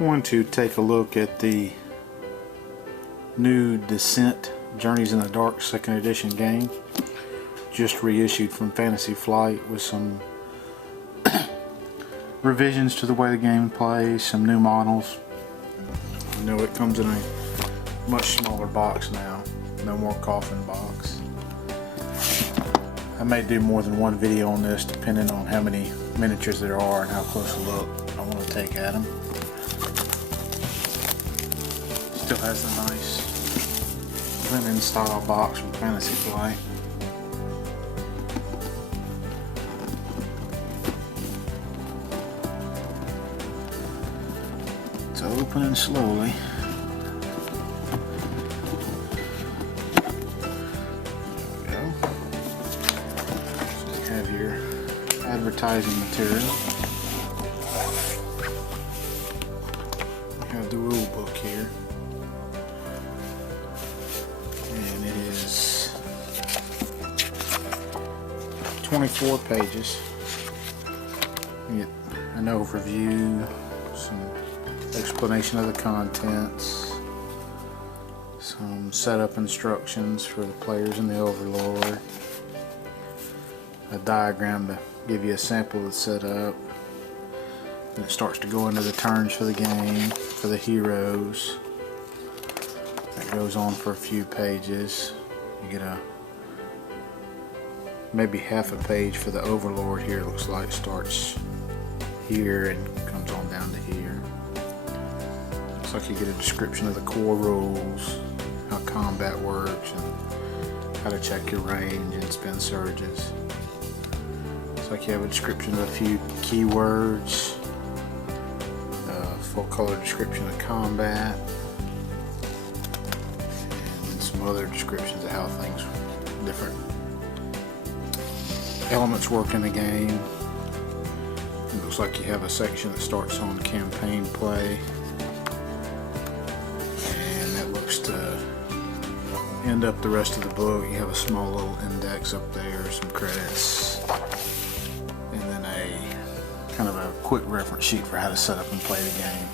Going to take a look at the new Descent Journeys in the Dark 2nd edition game, just reissued from Fantasy Flight, with some revisions to the way the game plays, some new models. You know, it comes in a much smaller box now, no more coffin box. I may do more than one video on this depending on how many miniatures there are and how close a look I want to take at them. Still has the nice linen style box from Fantasy Flight. It's opening slowly. There we go. So you have your advertising material. You have the rule book here. And it is 24 pages. You get an overview, some explanation of the contents, some setup instructions for the players in the Overlord, a diagram to give you a sample of the setup. Then it starts to go into the turns for the game, for the heroes. That goes on for a few pages. You get maybe half a page for the Overlord here. It looks like it starts here and comes on down to here. Looks like you get a description of the core rules, how combat works, and how to check your range and spin surges. Looks like you have a description of a few keywords, full color description of combat, and some other descriptions of how things, different elements work in the game. It looks like you have a section that starts on campaign play, and that looks to end up the rest of the book. You have a small little index up there, some credits, and then a kind of a quick reference sheet for how to set up and play the game.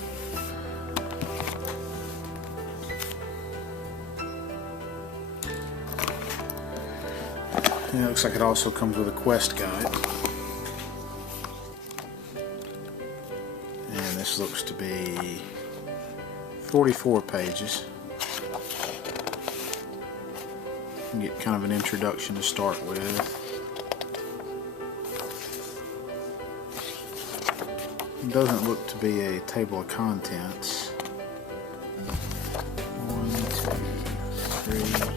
And it looks like it also comes with a quest guide. And this looks to be 44 pages. You get kind of an introduction to start with. It doesn't look to be a table of contents. 1, 2, 3.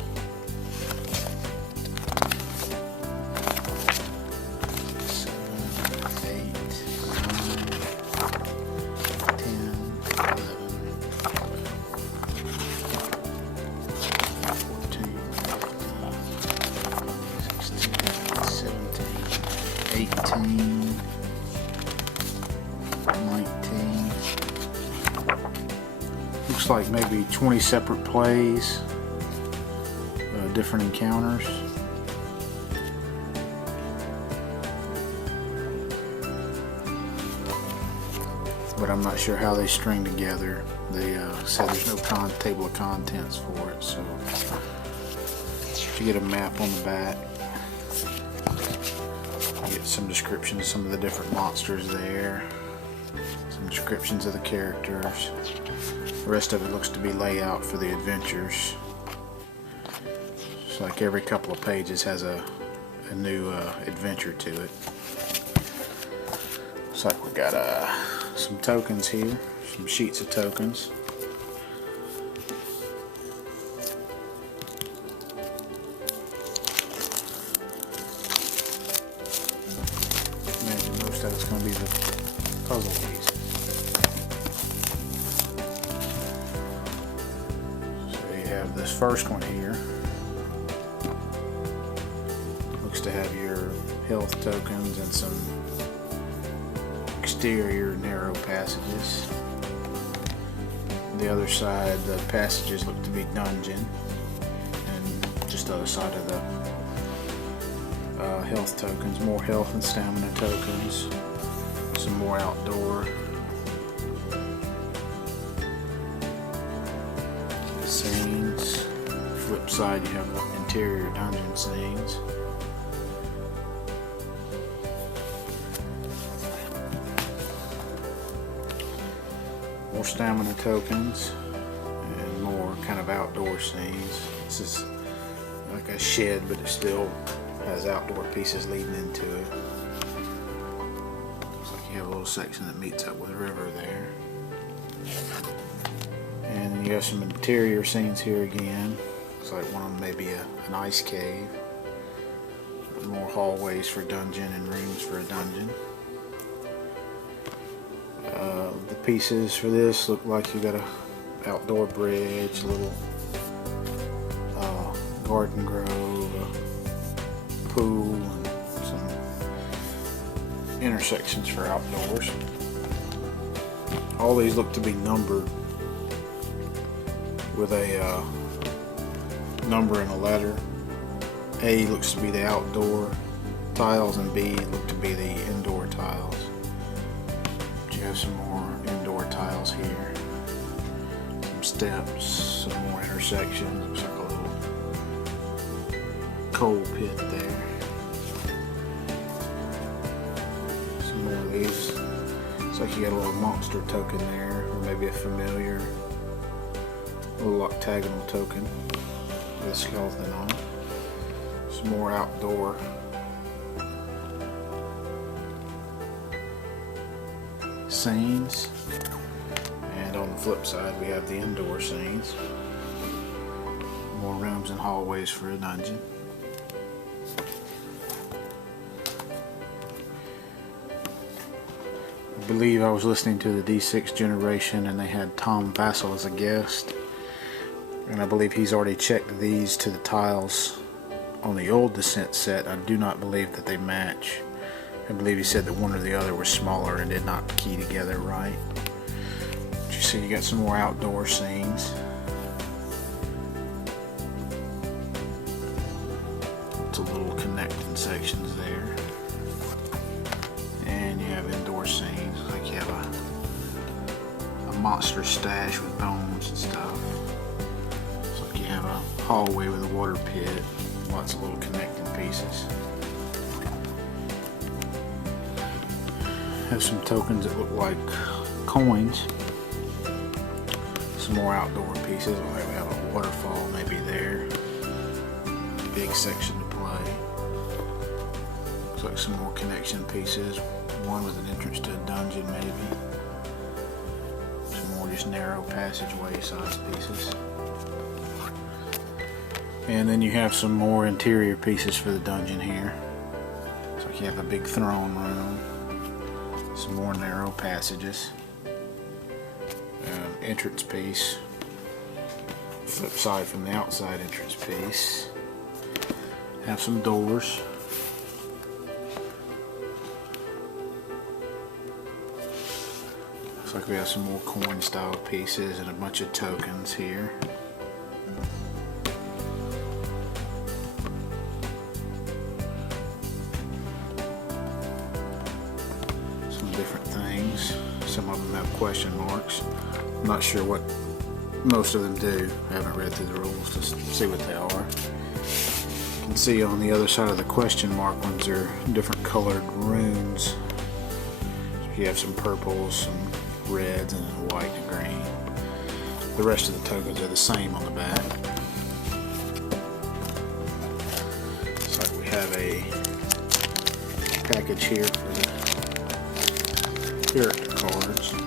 18, 19, looks like maybe 20 separate plays, different encounters. But I'm not sure how they string together. They said there's no table of contents for it, so you get a map on the back. Get some descriptions of some of the different monsters there, some descriptions of the characters. The rest of it looks to be layout for the adventures. It's like every couple of pages has a new adventure to it. Looks like we got some tokens here, some sheets of tokens. Most of it's going to be the puzzle piece. So you have this first one here. Looks to have your health tokens and some exterior narrow passages. On the other side, the passages look to be dungeon, and just the other side of the health tokens, more health and stamina tokens, some more outdoor side you have the interior dungeon scenes. More stamina tokens and more kind of outdoor scenes. This is like a shed, but it still has outdoor pieces leading into it. Looks like you have a little section that meets up with the river there. And then you have some interior scenes here again. Looks like one of them may be an ice cave. More hallways for dungeon and rooms for a dungeon. The pieces for this look like you got a outdoor bridge, a little garden grove, a pool, and some intersections for outdoors. All these look to be numbered with a number and a letter. A looks to be the outdoor tiles and B look to be the indoor tiles. But you have some more indoor tiles here. Some steps, some more intersections. Looks like a little coal pit there. Some more of these. Looks like you got a little monster token there, or maybe a familiar little octagonal token with a skeleton on it. Some more outdoor scenes, and on the flip side we have the indoor scenes. More rooms and hallways for a dungeon. I believe I was listening to the D6 generation and they had Tom Vassell as a guest, and I believe he's already checked these to the tiles on the old Descent set. I do not believe that they match. I believe he said that one or the other was smaller and did not key together right. But you see you got some more outdoor scenes. It's a little connecting sections there. And you have indoor scenes, like you have a monster stash with bones and stuff. It's like you have a hallway with a water pit. Lots of little connecting pieces. Have some tokens that look like coins. Some more outdoor pieces. We have a waterfall maybe there. Big section to play. Looks like some more connection pieces. One with an entrance to a dungeon maybe. Some more just narrow passageway size pieces. And then you have some more interior pieces for the dungeon here. So you have a big throne room, some more narrow passages, entrance piece, flip side from the outside entrance piece. Have some doors. Looks like we have some more coin style pieces and a bunch of tokens here. Different things. Some of them have question marks. I'm not sure what most of them do. I haven't read through the rules to see what they are. You can see on the other side of the question mark ones are different colored runes. So you have some purples, some reds, and then white and green. The rest of the tokens are the same on the back. Looks like we have a package here for the character cards. And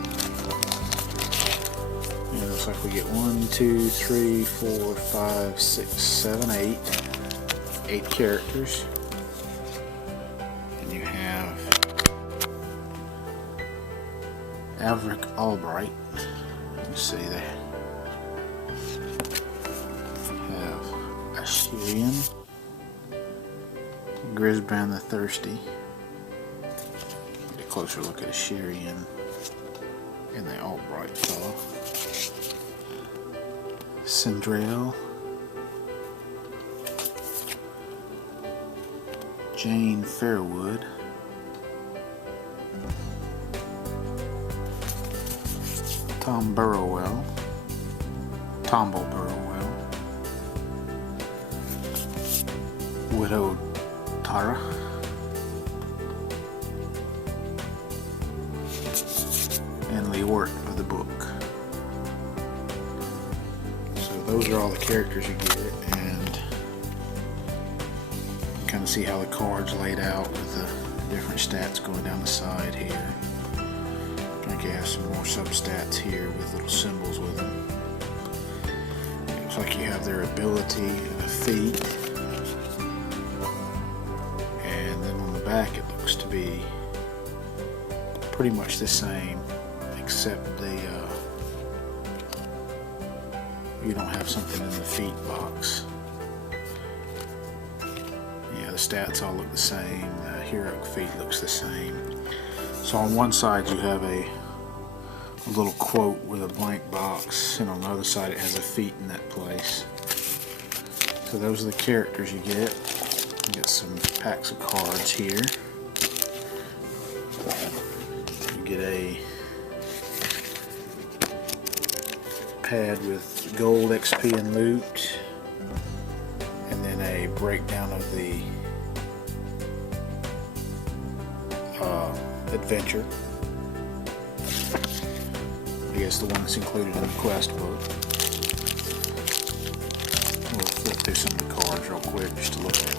it looks like we get 1, 2, 3, 4, 5, 6, 7, 8. 8 characters. And you have Averick Albright. Let's see there. Have Assyrian, Grisbrand the Thirsty. Closer look at Assyrian and the Albright fellow. Cindrail, Jane Fairwood, Tomble Burrowell, Widow Tara. And Leeward of the book. So those are all the characters you get, and you kind of see how the cards laid out with the different stats going down the side here. I think you have some more substats here with little symbols with them. It looks like you have their ability and a feat. And then on the back it looks to be pretty much the same, except you don't have something in the feet box. Yeah, the stats all look the same. The heroic feat looks the same. So on one side you have a little quote with a blank box, and on the other side it has a feat in that place. So those are the characters you get. You get some packs of cards here. You get a pad with gold, XP, and loot, and then a breakdown of the adventure. I guess the one that's included in the quest book. We'll flip through some of the cards real quick just to look at them.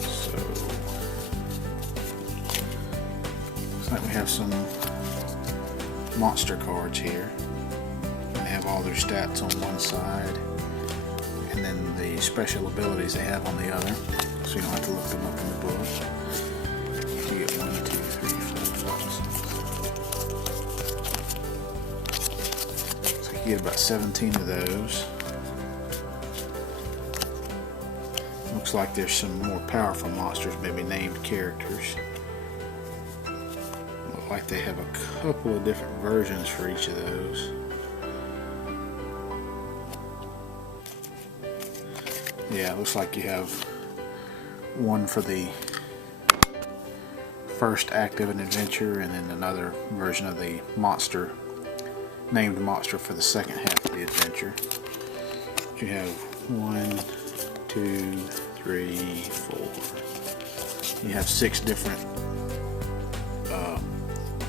So, looks like we have some monster cards here. They have all their stats on one side, and then the special abilities they have on the other, so you don't have to look them up in the book. You get 1, 2, 3, 4, 5, 6. So you get about 17 of those. Looks like there's some more powerful monsters, maybe named characters. Like they have a couple of different versions for each of those. Yeah, it looks like you have one for the first act of an adventure, and then another version of the monster, named monster, for the second half of the adventure. You have 1, 2, 3, 4. You have 6 different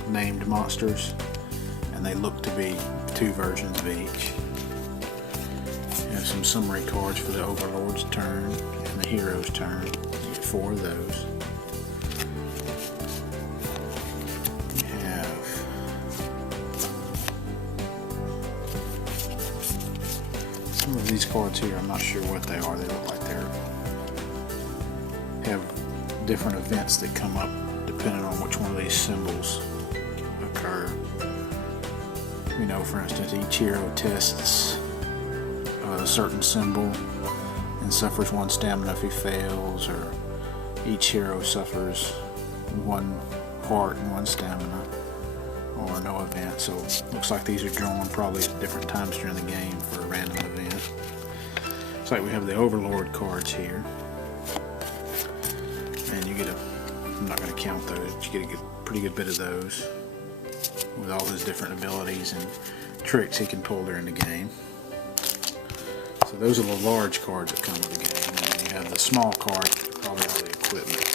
named monsters, and they look to be 2 versions of each. You have some summary cards for the Overlord's turn and the hero's turn. You get 4 of those. You have some of these cards here. I'm not sure what they are. They look like have different events that come up depending on which one of these symbols occur. You know, for instance, each hero tests a certain symbol and suffers 1 stamina if he fails, or each hero suffers 1 heart and 1 stamina, or no event. So it looks like these are drawn probably at different times during the game for a random event. Looks like we have the Overlord cards here, and you get I'm not going to count those, but you get a pretty good bit of those with all his different abilities and tricks he can pull during the game. So those are the large cards that come with the game, and then you have the small cards, probably all the equipment.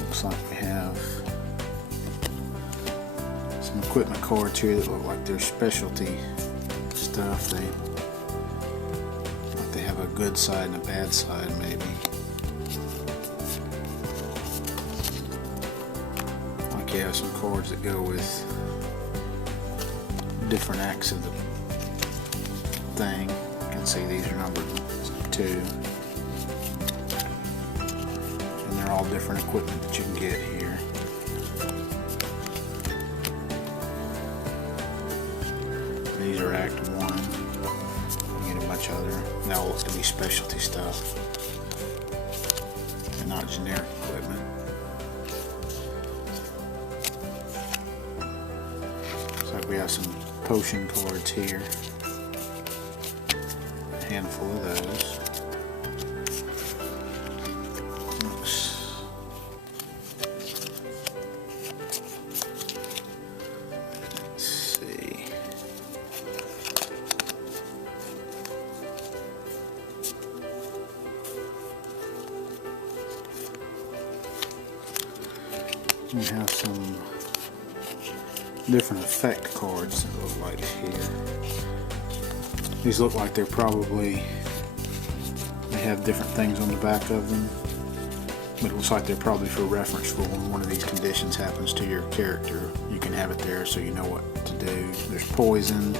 Looks like we have some equipment cards here that look like they're specialty stuff. They have a good side and a bad side, maybe. Like you have some cards that go with different acts of the thing. You can see these are numbered 2. And they're all different equipment that you can get here. These are Act 1. You get a bunch of other, that all looks to be specialty stuff and not generic equipment. So we have some potion cards here. A handful of those. Looks we have some different effect cards that look like here. These look like they have different things on the back of them, but it looks like they're probably for reference for when one of these conditions happens to your character. You can have it there so you know what to do. There's poison,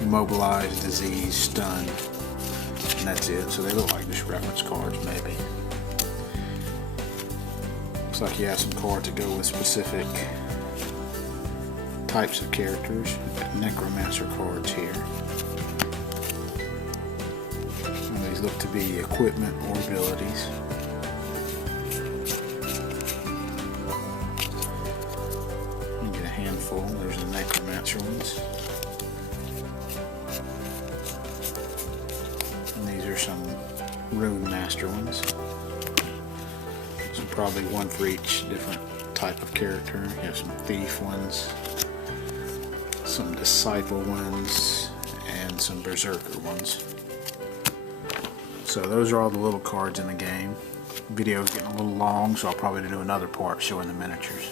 immobilize, disease, stun, and that's it. So they look like just reference cards maybe. Looks like you have some cards that go with specific types of characters. We've got necromancer cards here. And these look to be equipment or abilities. You get a handful. There's the necromancer ones. And these are some rune master ones. So probably one for each different type of character. You have some thief ones, some disciple ones, and some berserker ones. So those are all the little cards in the game. The video is getting a little long, so I'll probably do another part showing the miniatures.